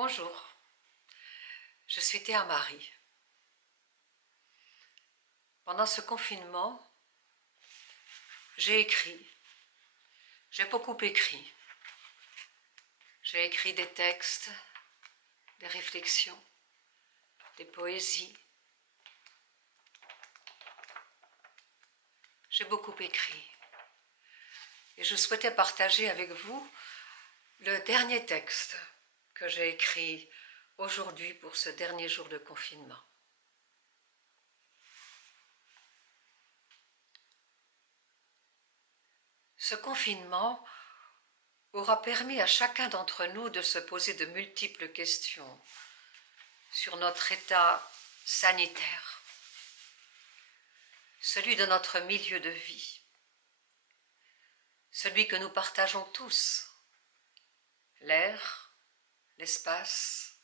Bonjour, je suis Théa Marie. Pendant ce confinement, j'ai beaucoup écrit. J'ai écrit des textes, des réflexions, des poésies. J'ai beaucoup écrit. Et je souhaitais partager avec vous le dernier texte que j'ai écrit aujourd'hui pour ce dernier jour de confinement. Ce confinement aura permis à chacun d'entre nous de se poser de multiples questions sur notre état sanitaire, celui de notre milieu de vie, celui que nous partageons tous, l'air, l'espace,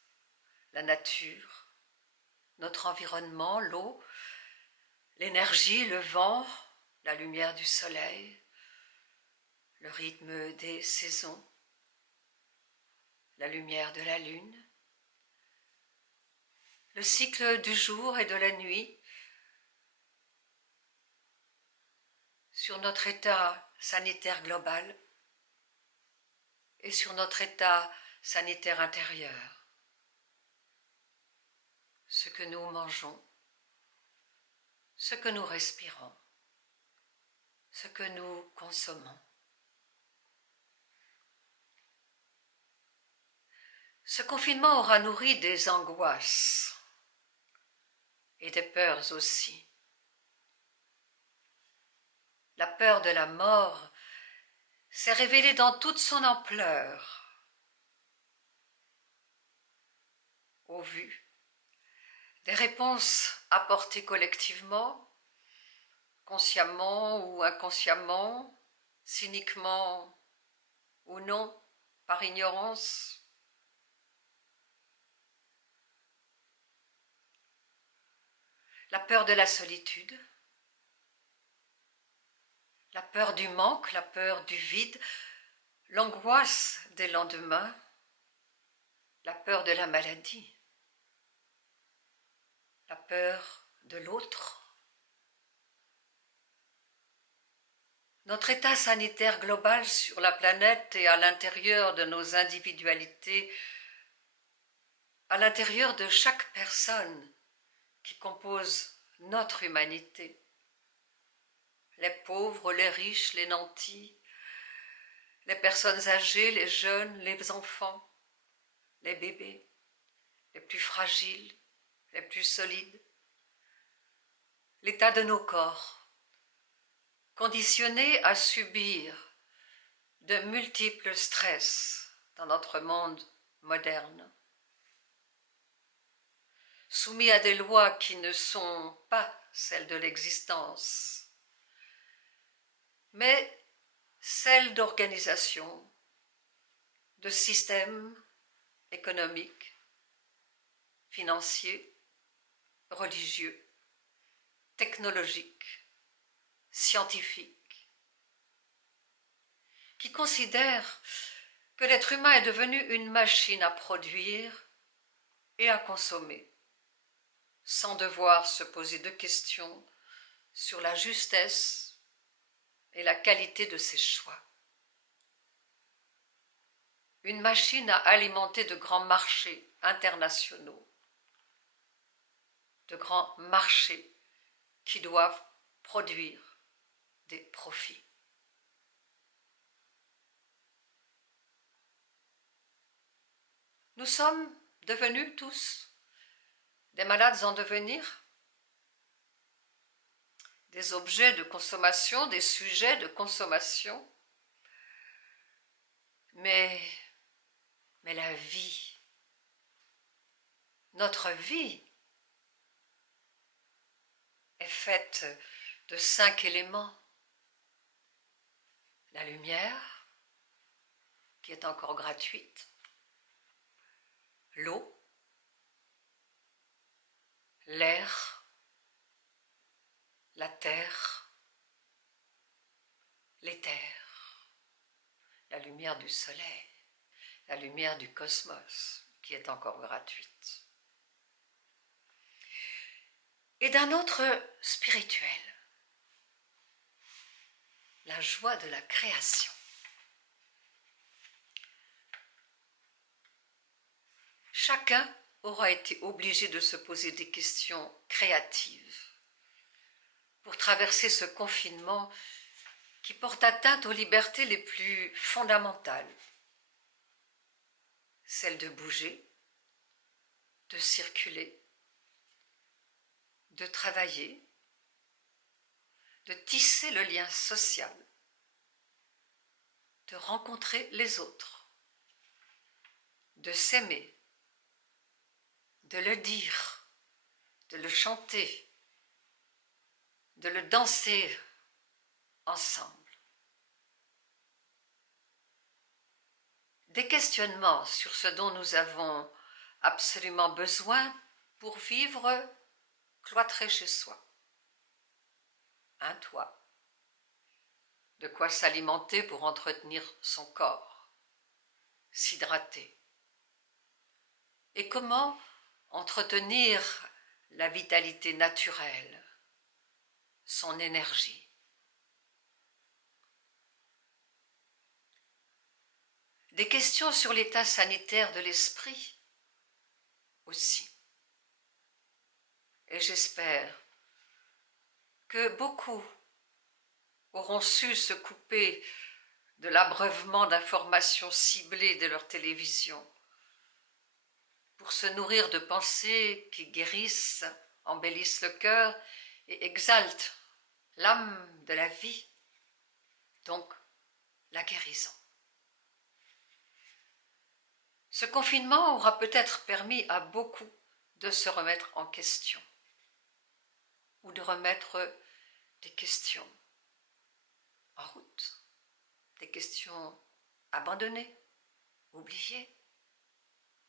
la nature, notre environnement, l'eau, l'énergie, le vent, la lumière du soleil, le rythme des saisons, la lumière de la lune, le cycle du jour et de la nuit, sur notre état sanitaire global et sur notre état sanitaire intérieur, ce que nous mangeons, ce que nous respirons, ce que nous consommons. Ce confinement aura nourri des angoisses et des peurs aussi. La peur de la mort s'est révélée dans toute son ampleur au vu des réponses apportées collectivement, consciemment ou inconsciemment, cyniquement ou non, par ignorance. La peur de la solitude, la peur du manque, la peur du vide, l'angoisse des lendemains, la peur de la maladie, la peur de l'autre. Notre état sanitaire global sur la planète et à l'intérieur de nos individualités, à l'intérieur de chaque personne qui compose notre humanité, les pauvres, les riches, les nantis, les personnes âgées, les jeunes, les enfants, les bébés, les plus fragiles, les plus solides, l'état de nos corps, conditionnés à subir de multiples stress dans notre monde moderne, soumis à des lois qui ne sont pas celles de l'existence, mais celles d'organisation, de systèmes économiques, financiers, religieux, technologiques, scientifiques, qui considèrent que l'être humain est devenu une machine à produire et à consommer, sans devoir se poser de questions sur la justesse et la qualité de ses choix. Une machine à alimenter de grands marchés internationaux, de grands marchés qui doivent produire des profits. Nous sommes devenus tous des malades en devenir, des objets de consommation, des sujets de consommation, mais la vie, notre vie est faite de 5 éléments. La lumière, qui est encore gratuite, l'eau, l'air, la terre, l'éther, la lumière du soleil, la lumière du cosmos, qui est encore gratuite. Et d'un autre spirituel, la joie de la création. Chacun aura été obligé de se poser des questions créatives pour traverser ce confinement qui porte atteinte aux libertés les plus fondamentales, celle de bouger, de circuler, de travailler, de tisser le lien social, de rencontrer les autres, de s'aimer, de le dire, de le chanter, de le danser ensemble. Des questionnements sur ce dont nous avons absolument besoin pour vivre cloîtré chez soi. Un toit, de quoi s'alimenter pour entretenir son corps, s'hydrater. Et comment entretenir la vitalité naturelle, son énergie. Des questions sur l'état sanitaire de l'esprit aussi. Et j'espère que beaucoup auront su se couper de l'abreuvement d'informations ciblées de leur télévision pour se nourrir de pensées qui guérissent, embellissent le cœur et exaltent l'âme de la vie, donc la guérison. Ce confinement aura peut-être permis à beaucoup de se remettre en question ou de remettre des questions en route, des questions abandonnées, oubliées,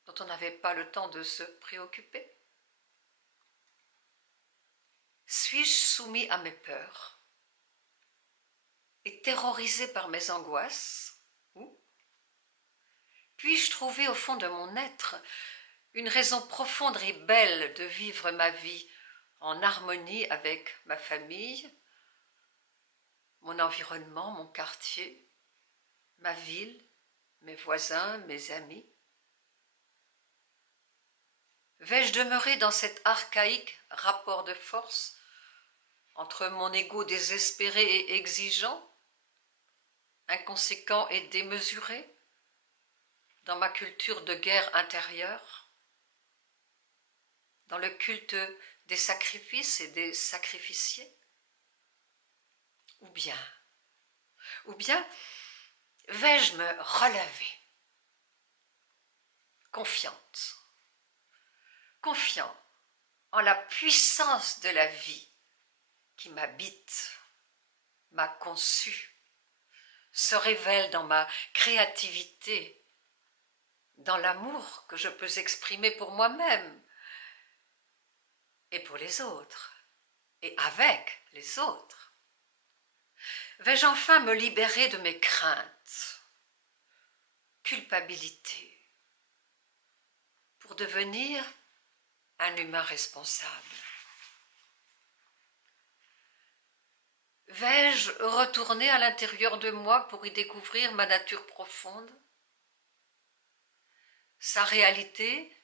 dont on n'avait pas le temps de se préoccuper. Suis-je soumis à mes peurs et terrorisé par mes angoisses ou puis-je trouver au fond de mon être une raison profonde et belle de vivre ma vie en harmonie avec ma famille, mon environnement, mon quartier, ma ville, mes voisins, mes amis? Vais-je demeurer dans cet archaïque rapport de force entre mon ego désespéré et exigeant, inconséquent et démesuré, dans ma culture de guerre intérieure, dans le culte des sacrifices et des sacrificiés? Ou bien vais-je me relever, confiant en la puissance de la vie qui m'habite, m'a conçu, se révèle dans ma créativité, dans l'amour que je peux exprimer pour moi-même et pour les autres, et avec les autres? Vais-je enfin me libérer de mes craintes, culpabilité, pour devenir un humain responsable? Vais-je retourner à l'intérieur de moi pour y découvrir ma nature profonde, sa réalité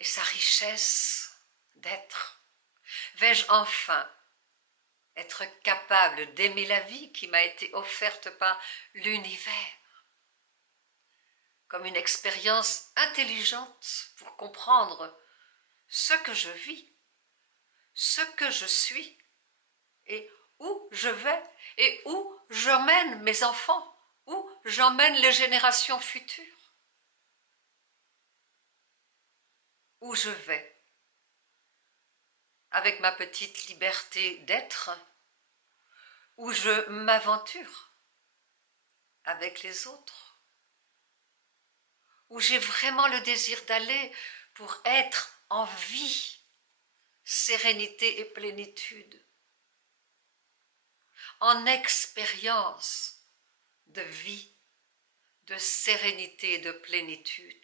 et sa richesse d'être? Vais-je enfin être capable d'aimer la vie qui m'a été offerte par l'univers comme une expérience intelligente pour comprendre ce que je vis, ce que je suis et où je vais et où j'emmène mes enfants, où j'emmène les générations futures? Où je vais avec ma petite liberté d'être, où je m'aventure avec les autres, où j'ai vraiment le désir d'aller pour être en vie, sérénité et plénitude, en expérience de vie, de sérénité et de plénitude.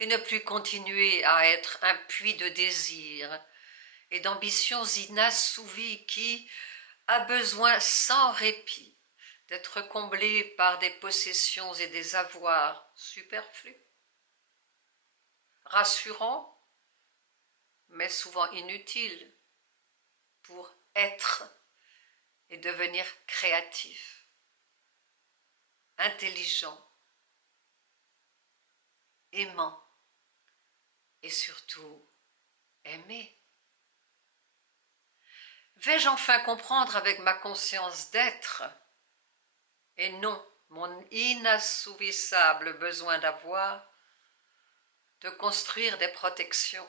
et ne plus continuer à être un puits de désirs et d'ambitions inassouvies qui a besoin sans répit d'être comblé par des possessions et des avoirs superflus, rassurants, mais souvent inutiles pour être et devenir créatif, intelligent, aimant et surtout aimé. Vais-je enfin comprendre avec ma conscience d'être et non mon inassouvissable besoin d'avoir, de construire des protections,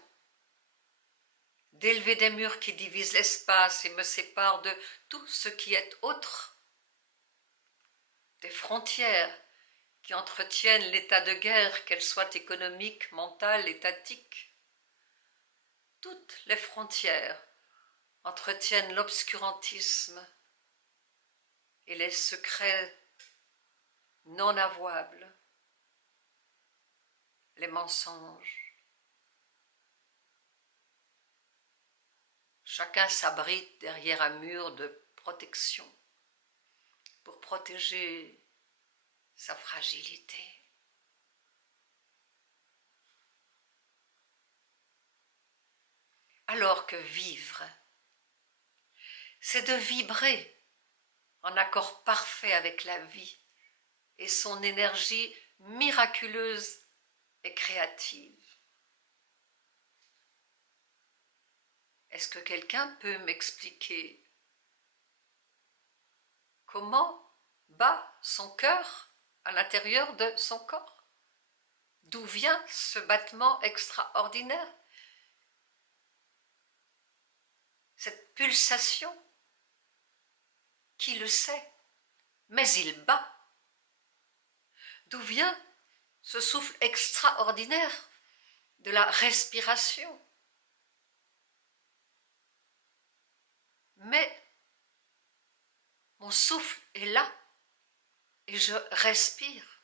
d'élever des murs qui divisent l'espace et me séparent de tout ce qui est autre, des frontières qui entretiennent l'état de guerre, qu'elles soient économiques, mentales, étatiques. Toutes les frontières entretiennent l'obscurantisme et les secrets non avouables, les mensonges. Chacun s'abrite derrière un mur de protection pour protéger sa fragilité. Alors que vivre, c'est de vibrer en accord parfait avec la vie et son énergie miraculeuse et créative. Est-ce que quelqu'un peut m'expliquer comment bat son cœur à l'intérieur de son corps? D'où vient ce battement extraordinaire? Cette pulsation? Qui le sait? Mais il bat. D'où vient ce souffle extraordinaire de la respiration? Mais mon souffle est là et je respire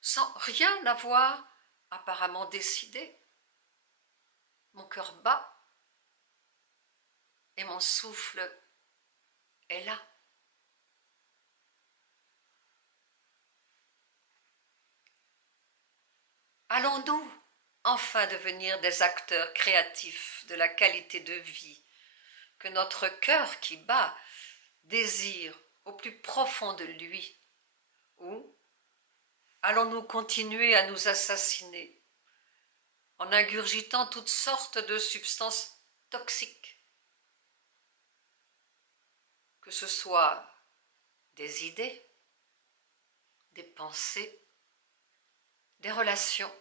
sans rien avoir apparemment décidé. Mon cœur bat et mon souffle est là. Allons-nous enfin devenir des acteurs créatifs de la qualité de vie que notre cœur qui bat désire au plus profond de lui, ou allons-nous continuer à nous assassiner en ingurgitant toutes sortes de substances toxiques, que ce soit des idées, des pensées, des relations,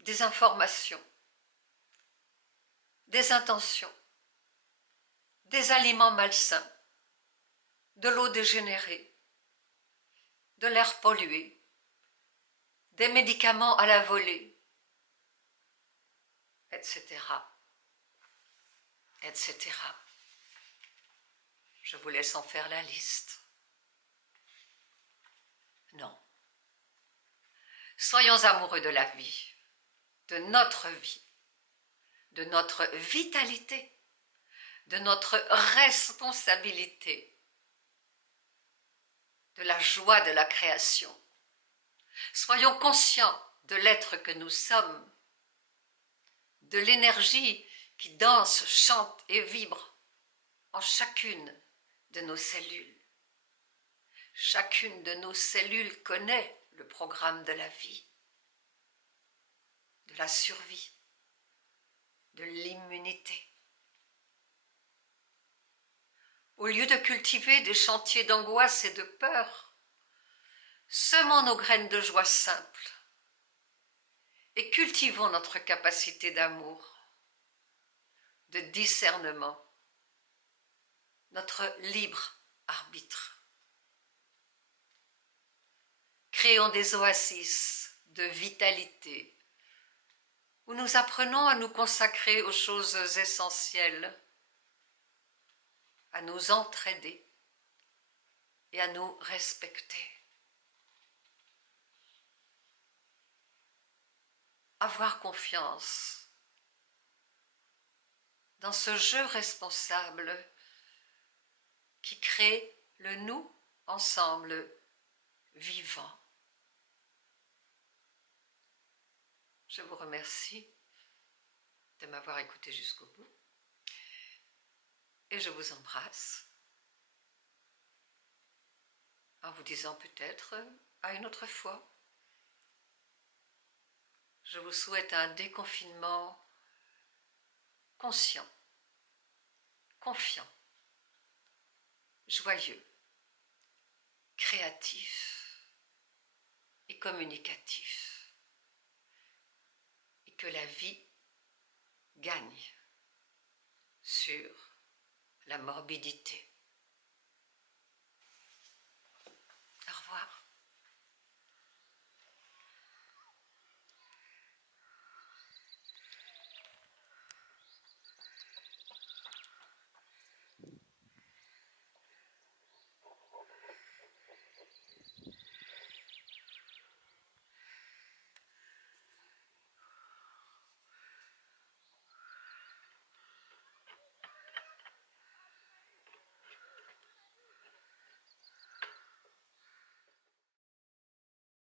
des informations, des intentions, des aliments malsains, de l'eau dégénérée, de l'air pollué, des médicaments à la volée, etc., etc. Je vous laisse en faire la liste. Non. Soyons amoureux de la vie, de notre vitalité, de notre responsabilité, de la joie de la création. Soyons conscients de l'être que nous sommes, de l'énergie qui danse, chante et vibre en chacune de nos cellules. Chacune de nos cellules connaît le programme de la vie, de la survie, de l'immunité. Au lieu de cultiver des chantiers d'angoisse et de peur, semons nos graines de joie simple et cultivons notre capacité d'amour, de discernement, notre libre arbitre. Créons des oasis de vitalité où nous apprenons à nous consacrer aux choses essentielles, à nous entraider et à nous respecter. avoir confiance dans ce jeu responsable qui crée le nous ensemble vivant. Je vous remercie de m'avoir écouté jusqu'au bout et je vous embrasse en vous disant peut-être à une autre fois. Je vous souhaite un déconfinement conscient, confiant, joyeux, créatif et communicatif. Et que la vie gagne sur la morbidité.